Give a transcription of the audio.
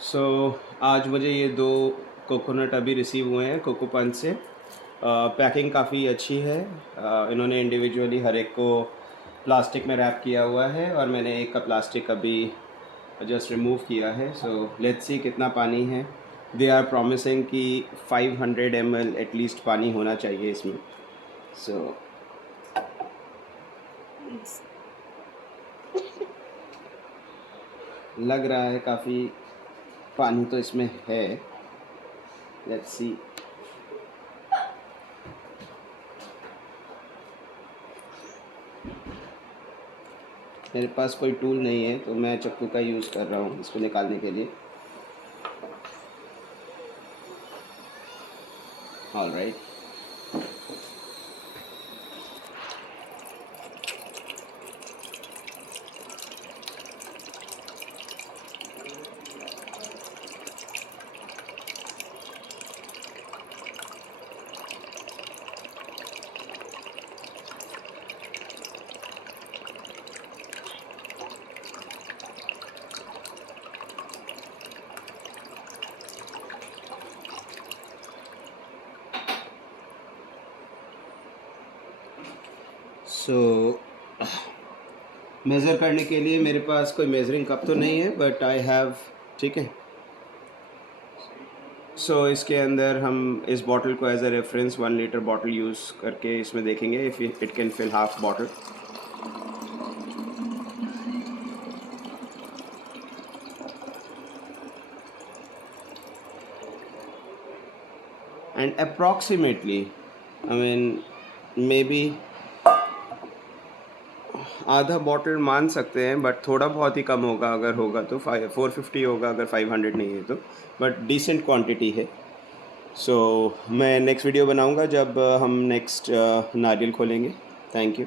सो आज मुझे ये 2 कोकोनट अभी रिसीव हुए हैं कोको पंच से। पैकिंग काफ़ी अच्छी है। इन्होंने इंडिविजुअली हर एक को प्लास्टिक में रैप किया हुआ है और मैंने एक का प्लास्टिक अभी जस्ट रिमूव किया है। सो लेट्स सी कितना पानी है। दे आर प्रॉमिसिंग कि 500 ml एटलीस्ट पानी होना चाहिए इसमें। सो लग रहा है काफ़ी पानी तो इसमें है। Let's see. मेरे पास कोई टूल नहीं है तो मैं चाकू का यूज़ कर रहा हूँ इसको निकालने के लिए। All right. सो मेज़र करने के लिए मेरे पास कोई मेज़रिंग कप तो नहीं है बट आई हैव। ठीक है। सो इसके अंदर हम इस बॉटल को as a reference 1 litre bottle use करके इसमें देखेंगे if it can fill half bottle. And approximately I mean may be आधा बॉटल मान सकते हैं बट थोड़ा बहुत ही कम होगा। अगर होगा तो 450 होगा, अगर 500 नहीं है तो। बट डिसेंट क्वांटिटी है। सो मैं नेक्स्ट वीडियो बनाऊंगा जब हम नेक्स्ट नारियल खोलेंगे। Thank you.